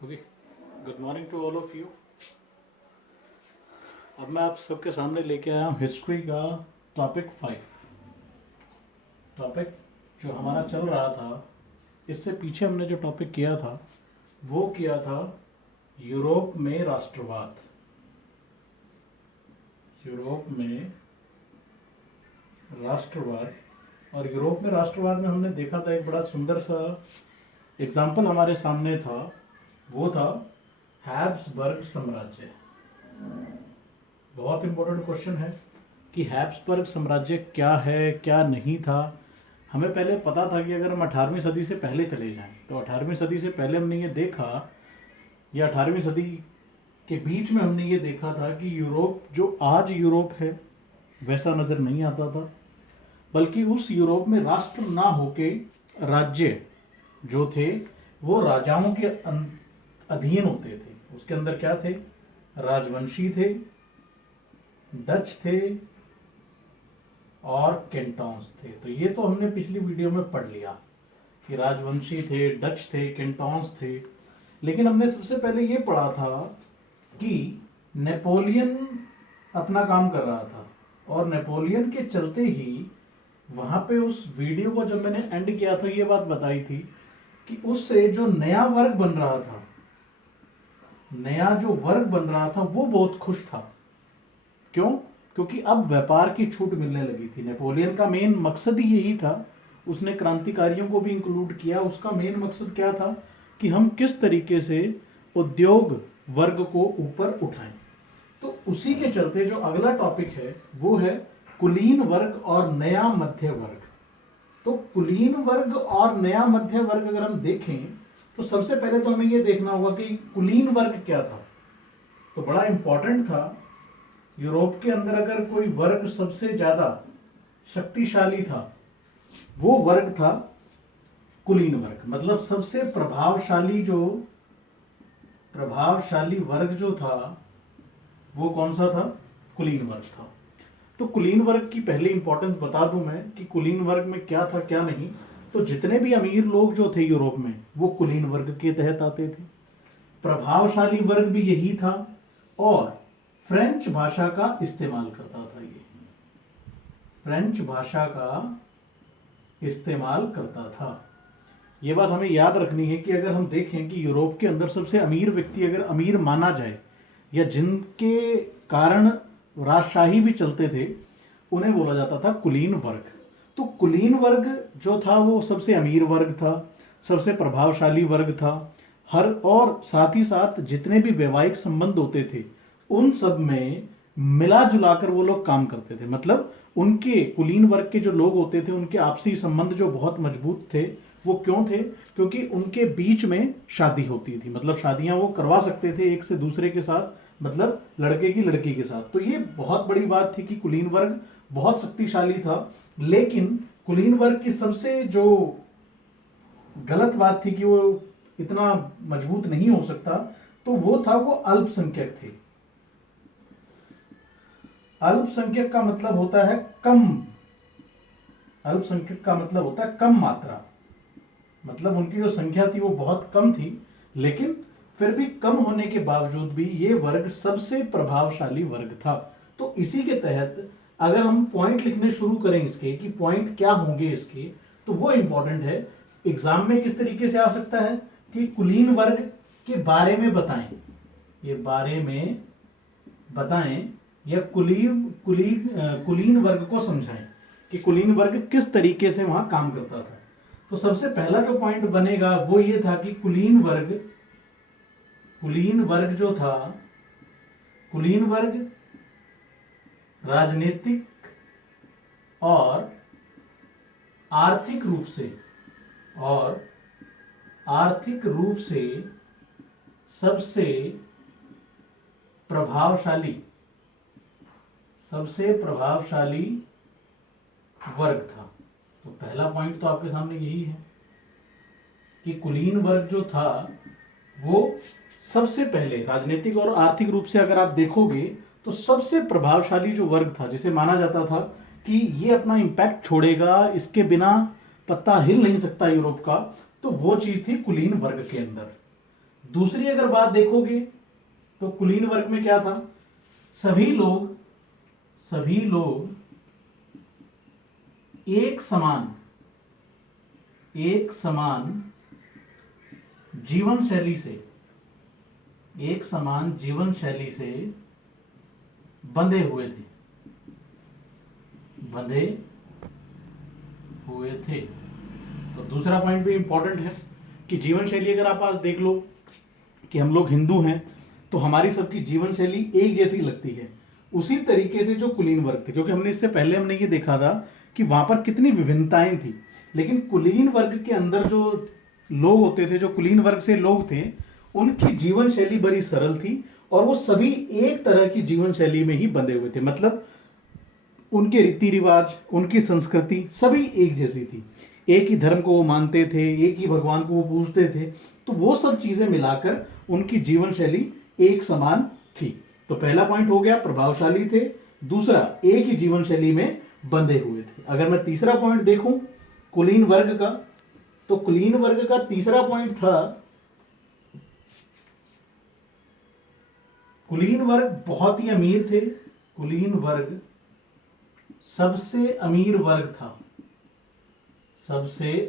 Okay, good morning to all of you. अब मैं आप सबके सामने लेके आया हूँ हिस्ट्री का टॉपिक 5। टॉपिक जो हमारा चल रहा था, इससे पीछे हमने जो टॉपिक किया था वो किया था यूरोप में राष्ट्रवाद। यूरोप में राष्ट्रवाद, और यूरोप में राष्ट्रवाद में हमने देखा था एक बड़ा सुंदर सा एग्जाम्पल हमारे सामने था, वो था हैब्सबर्ग साम्राज्य। बहुत इंपॉर्टेंट क्वेश्चन है कि हैब्सबर्ग साम्राज्य क्या है क्या नहीं था। हमें पहले पता था कि अगर हम 18वीं सदी से पहले चले जाएं तो 18वीं सदी से पहले हमने ये देखा, या 18वीं सदी के बीच में हमने ये देखा था कि यूरोप जो आज यूरोप है वैसा नज़र नहीं आता था, बल्कि उस यूरोप में राष्ट्र ना होके राज्य जो थे वो राजाओं के अधीन होते थे। उसके अंदर क्या थे? राजवंशी थे, डच थे और कैंटॉन्स थे। तो ये तो हमने पिछली वीडियो में पढ़ लिया कि राजवंशी थे, डच थे, कैंटॉन्स थे। लेकिन हमने सबसे पहले ये पढ़ा था कि नेपोलियन अपना काम कर रहा था, और नेपोलियन के चलते ही वहाँ पे उस वीडियो को जब मैंने एंड किया था ये बात बताई थी कि उससे जो नया वर्ग बन रहा था, नया जो वर्ग बन रहा था वो बहुत खुश था। क्यों? क्योंकि अब व्यापार की छूट मिलने लगी थी। नेपोलियन का मेन मकसद ही यही था, उसने क्रांतिकारियों को भी इंक्लूड किया। उसका मेन मकसद क्या था कि हम किस तरीके से उद्योग वर्ग को ऊपर उठाएं। तो उसी के चलते जो अगला टॉपिक है वो है कुलीन वर्ग और नया मध्य वर्ग। तो कुलीन वर्ग और नया मध्य वर्ग अगर हम देखें तो सबसे पहले तो हमें यह देखना होगा कि कुलीन वर्ग क्या था। तो बड़ा इंपॉर्टेंट था, यूरोप के अंदर अगर कोई वर्ग सबसे ज्यादा शक्तिशाली था वो वर्ग था कुलीन वर्ग। मतलब सबसे प्रभावशाली वर्ग जो था वो कौन सा था? कुलीन वर्ग था। तो कुलीन वर्ग की पहले इंपॉर्टेंस बता दूं मैं कि कुलीन वर्ग में क्या था क्या नहीं। तो जितने भी अमीर लोग जो थे यूरोप में वो कुलीन वर्ग के तहत आते थे। प्रभावशाली वर्ग भी यही था, और फ्रेंच भाषा का इस्तेमाल करता था। ये फ्रेंच भाषा का इस्तेमाल करता था। ये बात हमें याद रखनी है कि अगर हम देखें कि यूरोप के अंदर सबसे अमीर व्यक्ति अगर अमीर माना जाए, या जिनके कारण राजशाही भी चलते थे, उन्हें बोला जाता था कुलीन वर्ग। तो कुलीन वर्ग जो था वो सबसे अमीर वर्ग था, सबसे प्रभावशाली वर्ग था। और साथ ही साथ जितने भी वैवाहिक संबंध होते थे उन सब में मिला जुलाकर वो लोग काम करते थे। मतलब उनके कुलीन वर्ग के जो लोग होते थे उनके आपसी संबंध जो बहुत मजबूत थे। वो क्यों थे? क्योंकि उनके बीच में शादी होती थी। मतलब शादियां वो करवा सकते थे एक से दूसरे के साथ, मतलब लड़के की लड़की के साथ। तो ये बहुत बड़ी बात थी कि कुलीन वर्ग बहुत शक्तिशाली था। लेकिन कुलीन वर्ग की सबसे जो गलत बात थी कि वो इतना मजबूत नहीं हो सकता, तो वो था वो अल्पसंख्यक थे। अल्पसंख्यक का मतलब होता है कम। अल्पसंख्यक का मतलब होता है कम मात्रा। मतलब उनकी जो संख्या थी वो बहुत कम थी, लेकिन फिर भी कम होने के बावजूद भी ये वर्ग सबसे प्रभावशाली वर्ग था। तो इसी के तहत अगर हम पॉइंट लिखने शुरू करें इसके कि पॉइंट क्या होंगे इसके, तो वो इंपॉर्टेंट है। एग्जाम में किस तरीके से आ सकता है कि कुलीन वर्ग के बारे में बताएं, ये बारे में बताएं, या कुलीन वर्ग को समझाएं कि कुलीन वर्ग किस तरीके से वहां काम करता था। तो सबसे पहला जो पॉइंट बनेगा वो ये था कि कुलीन वर्ग जो था, कुलीन वर्ग राजनीतिक और आर्थिक रूप से सबसे प्रभावशाली वर्ग था। तो पहला पॉइंट तो आपके सामने यही है कि कुलीन वर्ग जो था वो सबसे पहले राजनीतिक और आर्थिक रूप से अगर आप देखोगे तो सबसे प्रभावशाली जो वर्ग था, जिसे माना जाता था कि ये अपना इंपैक्ट छोड़ेगा, इसके बिना पत्ता हिल नहीं सकता यूरोप का, तो वो चीज थी कुलीन वर्ग के अंदर। दूसरी अगर बात देखोगे तो कुलीन वर्ग में क्या था, सभी लोग एक समान जीवन शैली से बंधे हुए थे। तो दूसरा पॉइंट भी इंपॉर्टेंट है कि जीवन शैली, अगर आप आज देख लो कि हम लोग हिंदू हैं तो हमारी सबकी जीवन शैली एक जैसी लगती है, उसी तरीके से जो कुलीन वर्ग थे, क्योंकि हमने ये देखा था कि वहां पर कितनी विभिन्नताएं थी, लेकिन कुलीन वर्ग के अंदर जो लोग होते थे, जो कुलीन वर्ग से लोग थे, उनकी जीवन शैली बड़ी सरल थी और वो सभी एक तरह की जीवन शैली में ही बंधे हुए थे। मतलब उनके रीति रिवाज, उनकी संस्कृति सभी एक जैसी थी, एक ही धर्म को वो मानते थे, एक ही भगवान को वो पूजते थे, तो वो सब चीजें मिलाकर उनकी जीवन शैली एक समान थी। तो पहला पॉइंट हो गया, प्रभावशाली थे। दूसरा, एक ही जीवन शैली में बंधे हुए थे। अगर मैं तीसरा पॉइंट देखूं कुलीन वर्ग का, तो कुलीन वर्ग का तीसरा पॉइंट था, कुलीन वर्ग बहुत ही अमीर थे। कुलीन वर्ग सबसे अमीर वर्ग था, सबसे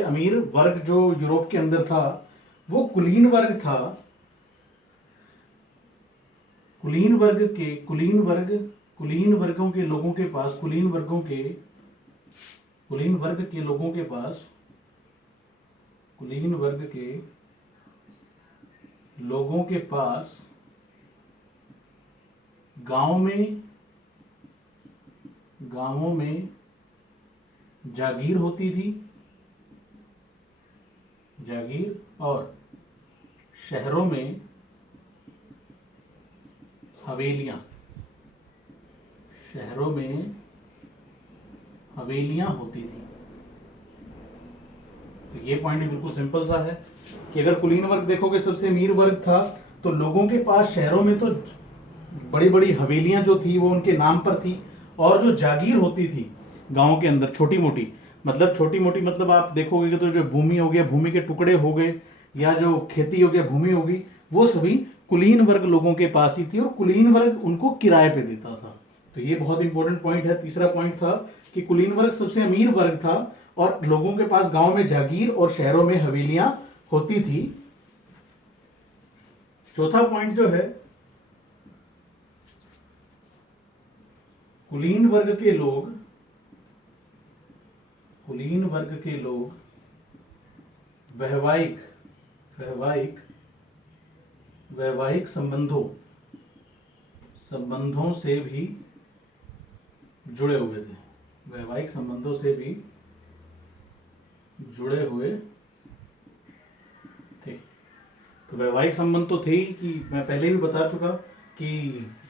अमीर वर्ग जो यूरोप के अंदर था वो कुलीन वर्ग था। कुलीन वर्गों के लोगों के पास गांवों में जागीर होती थी, और शहरों में हवेलियां होती थी। तो ये पॉइंट बिल्कुल सिंपल सा है कि अगर कुलीन वर्ग देखोगे सबसे अमीर वर्ग था, तो लोगों के पास शहरों में तो बड़ी बड़ी हवेलियां जो थी वो उनके नाम पर थी, और जो जागीर होती थी गांव के अंदर छोटी मोटी मतलब आप देखोगे कि तो जो भूमि हो गया, भूमि के टुकड़े हो गए, या जो खेती हो गया, भूमि होगी, वो सभी कुलीन वर्ग लोगों के पास ही थी और कुलीन वर्ग उनको किराए पे देता था। तो ये बहुत इंपॉर्टेंट पॉइंट है। तीसरा पॉइंट था कि कुलीन वर्ग सबसे अमीर वर्ग था और लोगों के पास गांव में जागीर और शहरों में हवेलियां होती थी। चौथा पॉइंट जो है, कुलीन वर्ग के लोग वैवाहिक संबंधों से भी जुड़े हुए थे। तो वैवाहिक संबंध तो थे ही, कि मैं पहले भी बता चुका कि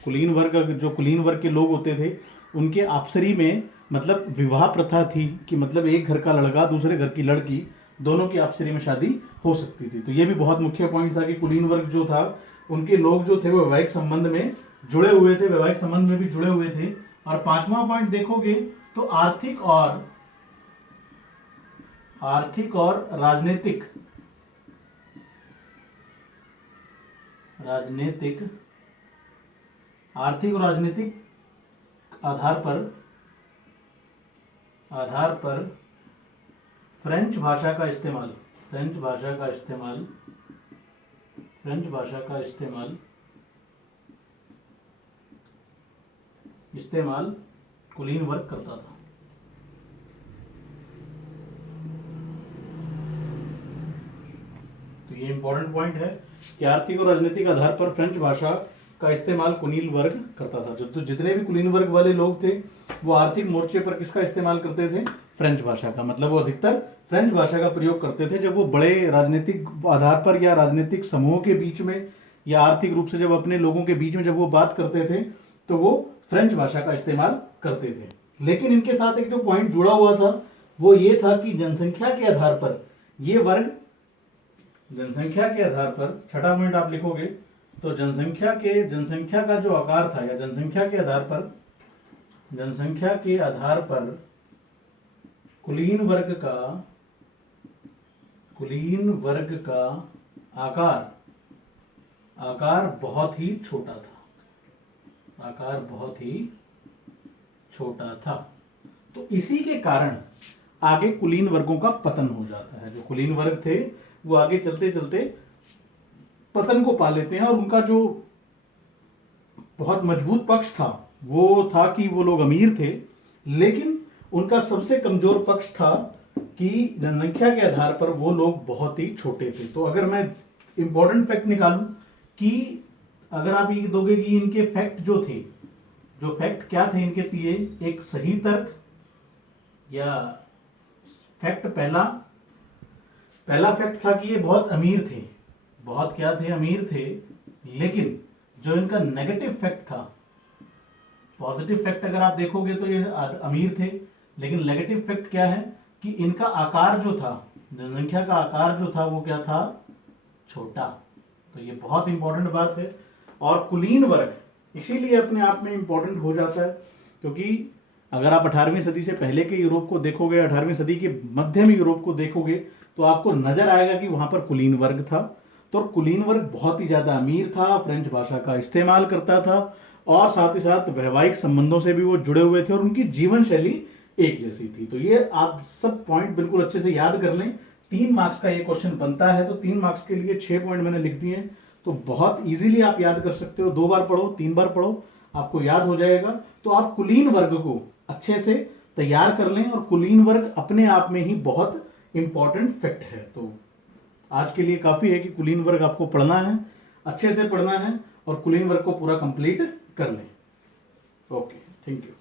कुलीन वर्ग के लोग होते थे, उनके आपसरी में मतलब विवाह प्रथा थी कि मतलब एक घर का लड़का दूसरे घर की लड़की दोनों की आपसरी में शादी हो सकती थी। तो ये भी बहुत मुख्य पॉइंट था कि कुलीन वर्ग जो था, उनके लोग जो थे वो वैवाहिक संबंध में जुड़े हुए थे, वैवाहिक संबंध में भी जुड़े हुए थे। और पांचवा पॉइंट देखोगे तो आर्थिक और राजनीतिक आधार पर फ्रेंच भाषा का इस्तेमाल कुलीन वर्ग करता था। तो ये इंपॉर्टेंट पॉइंट है कि आर्थिक और राजनीतिक आधार पर फ्रेंच भाषा का इस्तेमाल कुलीन वर्ग करता था। तो जितने भी कुलीन वर्ग वाले लोग थे वो आर्थिक मोर्चे पर किसका इस्तेमाल करते थे? फ्रेंच भाषा का। मतलब वो अधिकतर फ्रेंच भाषा का प्रयोग करते थे। जब वो बड़े राजनीतिक आधार पर या राजनीतिक समूह के बीच में या आर्थिक रूप से जब अपने लोगों के बीच में जब वो बात करते थे तो वो फ्रेंच भाषा का इस्तेमाल करते थे। लेकिन इनके साथ एक जो पॉइंट जुड़ा हुआ था वो ये था कि जनसंख्या के आधार पर ये वर्ग, जनसंख्या के आधार पर, छठा पॉइंट आप लिखोगे तो जनसंख्या का जो आकार था, या जनसंख्या के आधार पर कुलीन वर्ग का कुलीन वर्ग का आकार आकार बहुत ही छोटा था, आकार बहुत ही छोटा था। तो इसी के कारण आगे कुलीन वर्गों का पतन हो जाता है। जो कुलीन वर्ग थे वो आगे चलते चलते पतन को पा लेते हैं, और उनका जो बहुत मजबूत पक्ष था वो था कि वो लोग अमीर थे, लेकिन उनका सबसे कमजोर पक्ष था कि जनसंख्या के आधार पर वो लोग बहुत ही छोटे थे। तो अगर मैं इंपॉर्टेंट फैक्ट निकालूं कि अगर आप ये दोगे कि इनके फैक्ट जो थे, जो फैक्ट क्या थे इनके दिए, एक सही तर्क या फैक्ट पहला फैक्ट था कि ये बहुत अमीर थे, बहुत क्या थे, अमीर थे। लेकिन जो इनका नेगेटिव फैक्ट था, पॉजिटिव फैक्ट अगर आप देखोगे तो ये अमीर थे, लेकिन नेगेटिव फैक्ट क्या है कि इनका आकार जो था, जनसंख्या का आकार जो था वो क्या था, छोटा। तो ये बहुत इंपॉर्टेंट बात है। और कुलीन वर्ग इसीलिए अपने आप में इंपॉर्टेंट हो जाता है, क्योंकि अगर आप 18वीं सदी से पहले के यूरोप को देखोगे, 18वीं सदी के मध्य में यूरोप को देखोगे, तो आपको नजर आएगा कि वहां पर कुलीन वर्ग था। तो कुलीन वर्ग बहुत ही ज्यादा अमीर था, फ्रेंच भाषा का इस्तेमाल करता था, और साथ ही साथ वैवाहिक संबंधों से भी वो जुड़े हुए थे, और उनकी जीवन शैली एक जैसी थी। तो ये आप सब पॉइंट बिल्कुल अच्छे से याद कर लें। 3 मार्क्स का ये क्वेश्चन बनता है, तो 3 मार्क्स के लिए 6 पॉइंट मैंने लिख दिए हैं, तो बहुत इजीली आप याद कर सकते हो। 2 बार पढ़ो, 3 बार पढ़ो, आपको याद हो जाएगा। तो आप कुलीन वर्ग को अच्छे से तैयार कर लें, और कुलीन वर्ग अपने आप में ही बहुत इंपॉर्टेंट फैक्ट है। तो आज के लिए काफी है कि कुलीन वर्ग आपको पढ़ना है, अच्छे से पढ़ना है, और कुलीन वर्ग को पूरा कंप्लीट कर लें। Okay, thank you.